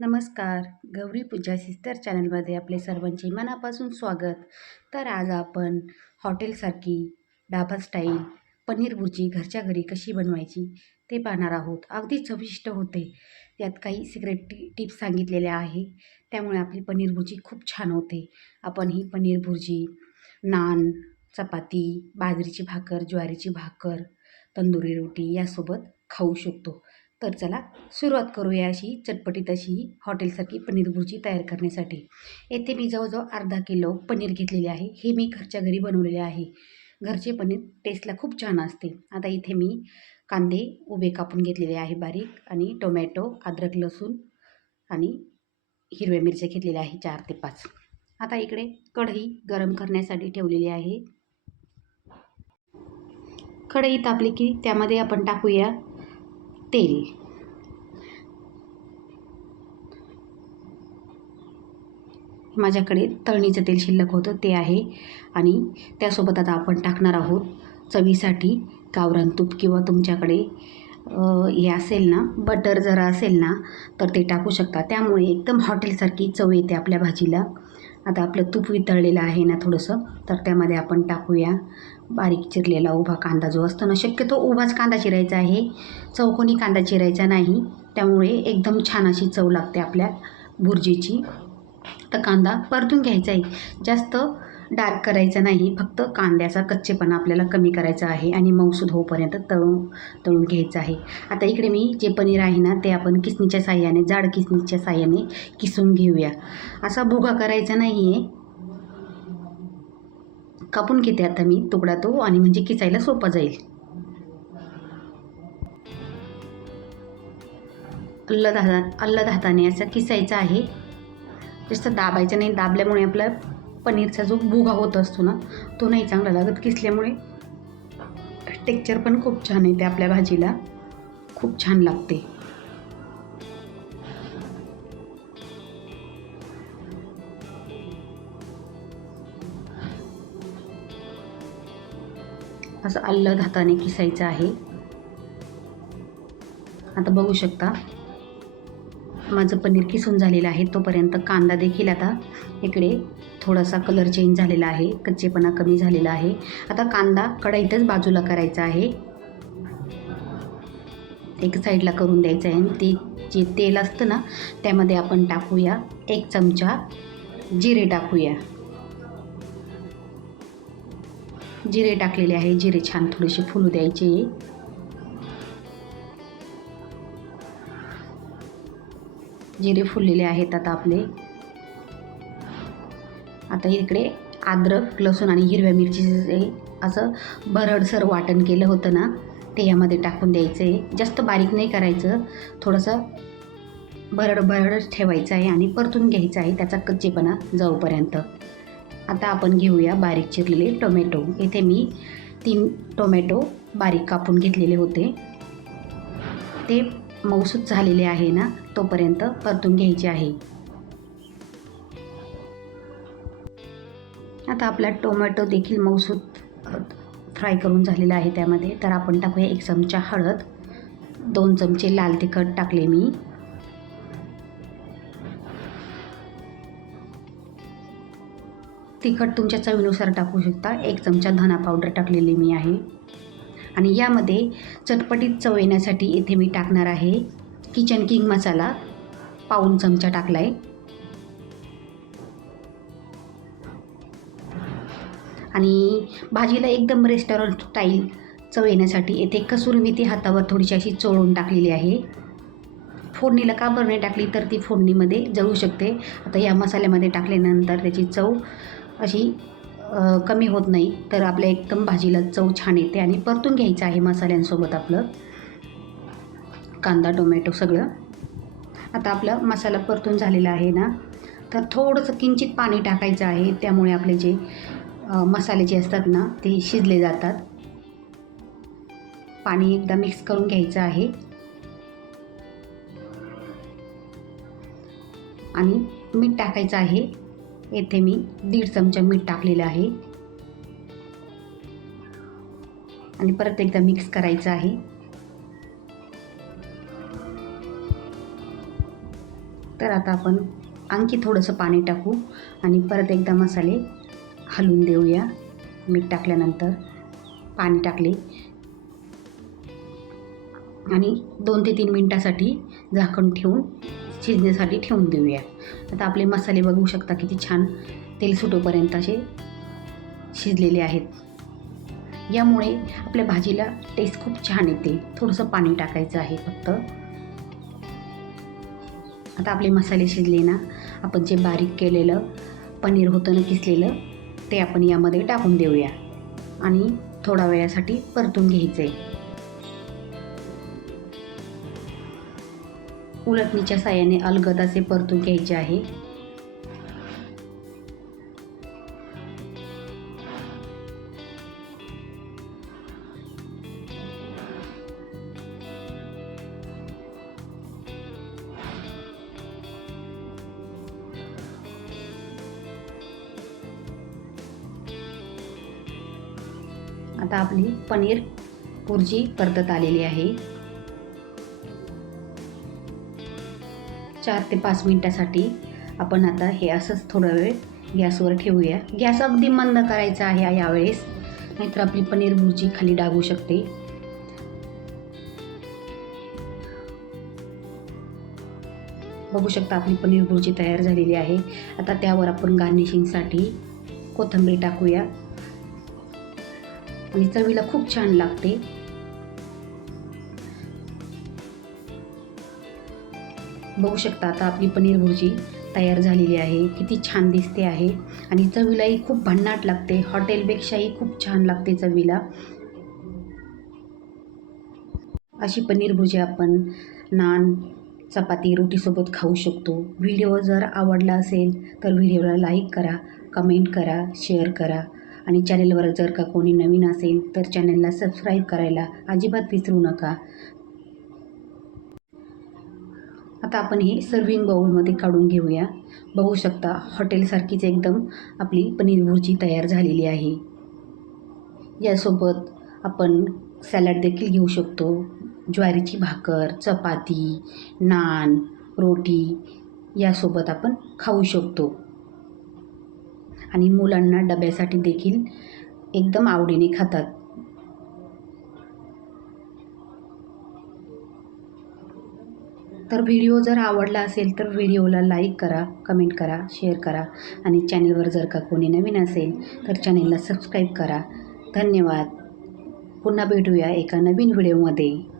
नमस्कार. गौरी पूजा सिस्टर चॅनलमध्ये आपले सर्वांचे मनापासून स्वागत. तर आज आपण हॉटेलसारखी डाबा स्टाईल पनीर भुर्जी घरच्या घरी कशी बनवायची ते पाहणार आहोत. अगदी चविष्ट होते. यात काही सिक्रेट टी टिप्स सांगितलेल्या आहे. त्यामुळे आपली पनीर भुर्जी खूप छान होते. आपण ही पनीर भुर्जी नान चपाती बाजरीची भाकर ज्वारीची भाकर तंदुरी रोटी यासोबत खाऊ शकतो. तर चला सुरुवात करूया अशी चटपटीत अशी हॉटेलसारखी पनीर भुर्जी तयार करण्यासाठी. येथे मी जवळजवळ अर्धा किलो पनीर घेतलेले आहे. हे मी घरच्या घरी बनवलेले आहे. घरचे पनीर टेस्टला खूप छान असते. आता इथे मी कांदे उभे कापून घेतलेले आहे बारीक आणि टोमॅटो अद्रक लसूण आणि हिरव्या मिरच्या घेतलेल्या आहे चार ते पाच. आता इकडे कढई गरम करण्यासाठी ठेवलेली आहे. कढई तापली की त्यामध्ये आपण टाकूया तेल. माझ्याकडे तळणीचं तेल शिल्लक होतं ते आहे. आणि त्यासोबत आता आपण टाकणार आहोत चवीसाठी गावरान तूप किंवा तुमच्याकडे हे असेल ना बटर जरा असेल ना तर ते टाकू शकता. त्यामुळे एकदम हॉटेलसारखी चव येते आपल्या भाजीला. आता आपलं तूप वितळलेलं आहे ना थोडंसं तर त्यामध्ये आपण टाकूया. बारीक चिरलेला उभा कांदा जो असतो ना शक्यतो उभाच कांदा चिरायचा आहे. चौकोनी कांदा चिरायचा नाही. त्यामुळे एकदम छान अशी चव लागते आपल्या भुर्जीची तर कांदा परतून घ्यायचा आहे. जास्त डार्क करायचा नाही. फक्त कांद्याचा कच्चेपणा आपल्याला कमी करायचा आहे आणि मऊसूद होऊपर्यंत तळून तळून घ्यायचं आहे. आता इकडे मी जे पनीर आहे ना ते आपण किसणीच्या साह्याने जाड किसणीच्या साह्याने किसून घेऊया. असा भुगा करायचा नाही आहे कापून घेते आता मी तुकडा तो आणि म्हणजे किसायला सोपा जाईल. अल्लद हाता अल्लद हाताने असं किसायचं आहे. जास्त दाबायचं नाही दाबल्यामुळे आपला पनीरचा जो भुगा होत असतो ना तो नाही चांगला लागत किसल्यामुळे टेक्चर पण खूप छान येते आपल्या भाजीला. खूप छान लागते. असं अल्लद हाताने किसायचं आहे. आता बघू शकता माझं पनीर किसून झालेलं आहे. तोपर्यंत कांदा देखील आता इकडे थोडासा कलर चेंज झालेला आहे. कच्चेपणा कमी झालेला आहे. आता कांदा कढईतच बाजूला करायचा आहे. एक साईडला करून द्यायचं आहे. आणि ते जे तेल असतं ना त्यामध्ये आपण टाकूया. एक चमचा जिरे टाकूया. जिरे टाकलेले आहे. जिरे छान थोडेसे फुलू द्यायचे. जिरे फुललेले आहेत आता आपले. आता इकडे अद्रक लसूण आणि हिरव्या मिरचीचे असं भरडसर वाटण केलं होतं ना ते यामध्ये टाकून द्यायचं. आहे जास्त बारीक नाही करायचं. थोडंसं भरड भरडच ठेवायचं आहे आणि परतून घ्यायचं आहे. त्याचा कच्चेपणा जाऊपर्यंत आता आपण घेऊया बारीक चिरलेले टोमॅटो. इथे मी तीन टोमॅटो बारीक कापून घेतलेले होते. ते मौसूद झालेले आहे ना तोपर्यंत परतून घ्यायचे आहे. आता आपला टोमॅटो देखील मौसूद फ्राय करून झालेला आहे त्यामध्ये. तर आपण टाकूया एक चमचा हळद दोन चमचे लाल तिखट टाकले मी. तिखट तुमच्या चवीनुसार टाकू शकता. एक चमचा धना पावडर टाकलेली मी आहे. आणि यामध्ये चटपटीत चव येण्यासाठी इथे मी टाकणार आहे किचन किंग मसाला पाऊन चमचा टाकला आहे आणि भाजीला एकदम रेस्टॉरंट स्टाईल चव येण्यासाठी येथे कसुरी मेथी हातावर थोडीशी अशी चोळून टाकलेली आहे. फोडणीला का बरं नाही टाकली तर ती फोडणीमध्ये जळू शकते. आता या मसाल्यामध्ये टाकल्यानंतर त्याची चव अशी कमी होत नाही. तर आपल्या एकदम भाजीला चव छान येते आणि परतून घ्यायचं आहे मसाल्यांसोबत आपलं. कांदा टोमॅटो सगळं. आता आपला मसाला परतून झालेला आहे ना. तर थोडंसं किंचित पाणी टाकायचं आहे. त्यामुळे आपले जे मसाले जे असतात ना ते शिजले जातात. पाणी एकदा मिक्स करून घ्यायचं आहे. आणि मीठ टाकायचं आहे. येथे मी दीड चमचा मीठ टाकलेलं आहे. आणि परत एकदा मिक्स करायचं आहे. तर आता आपण आणखी थोडंसं पाणी टाकू आणि परत एकदा मसाले हलवून देऊया. मीठ टाकल्यानंतर पाणी टाकले. आणि दोन ते तीन मिनटासाठी झाकण ठेवून शिजण्यासाठी ठेवून देऊया. आता आपले मसाले बघू शकता किती छान तेल सुटोपर्यंत असे शिजलेले आहेत. यामुळे आपल्या भाजीला टेस्ट खूप छान येते. थोडंसं पाणी टाकायचं आहे फक्त. आता आपले मसाले शिजले ना आपण जे बारीक केलेलं पनीर होतं ना किसलेलं ते आपण यामध्ये टाकून देऊया. आणि थोडा वेळासाठी परतून घ्यायचं आहे उलटणीच्या साह्याने अलगद असे परतून घ्यायचे आहे. आता आपली पनीर भुर्जी परतत आलेली आहे. चार ते पाच मिनटासाठी आपण आता हे असंच थोडा वेळ गॅसवर ठेवूया. गॅस अगदी मंद करायचा आहे यावेळेस. नाहीतर आपली पनीर भुर्जी खाली डागू शकते. बघू शकता आपली पनीर भुर्जी तयार झालेली आहे. आता त्यावर आपण गार्निशिंगसाठी कोथिंबीर टाकूया. आणि चवीला खूप छान लागते. बघू शकता आता आपली पनीर भुर्जी तयार झालेली आहे. किती छान दिसते आहे. आणि चवीलाही खूप भन्नाट लागते. हॉटेलपेक्षाही खूप छान लागते चवीला. अशी पनीर भुर्जी आपण नान चपाती रोटीसोबत खाऊ शकतो. व्हिडिओ जर आवडला असेल तर व्हिडिओला लाईक करा कमेंट करा शेअर करा. आणि चॅनेलवर जर का कोणी नवीन असेल तर चॅनेलला सबस्क्राईब करायला अजिबात विसरू नका. आता आपण हे सर्विंग बाउलमध्ये काढून घेऊया. बघू शकता हॉटेलसारखीच एकदम आपली पनीर भुर्जी तयार झालेली आहे. यासोबत आपण सॅलड देखील घेऊ शकतो. ज्वारीची भाकर चपाती नान रोटी यासोबत आपण खाऊ शकतो. आणि मुलांना डब्यासाठी देखील एकदम आवडीने खातात. तर व्हिडिओ जर आवडला असेल तर व्हिडिओला लाईक करा कमेंट करा शेअर करा आणि चॅनेलवर जर का कोणी नवीन असेल तर चॅनेलला सबस्क्राईब करा. धन्यवाद. पुन्हा भेटूया एका नवीन व्हिडिओमध्ये.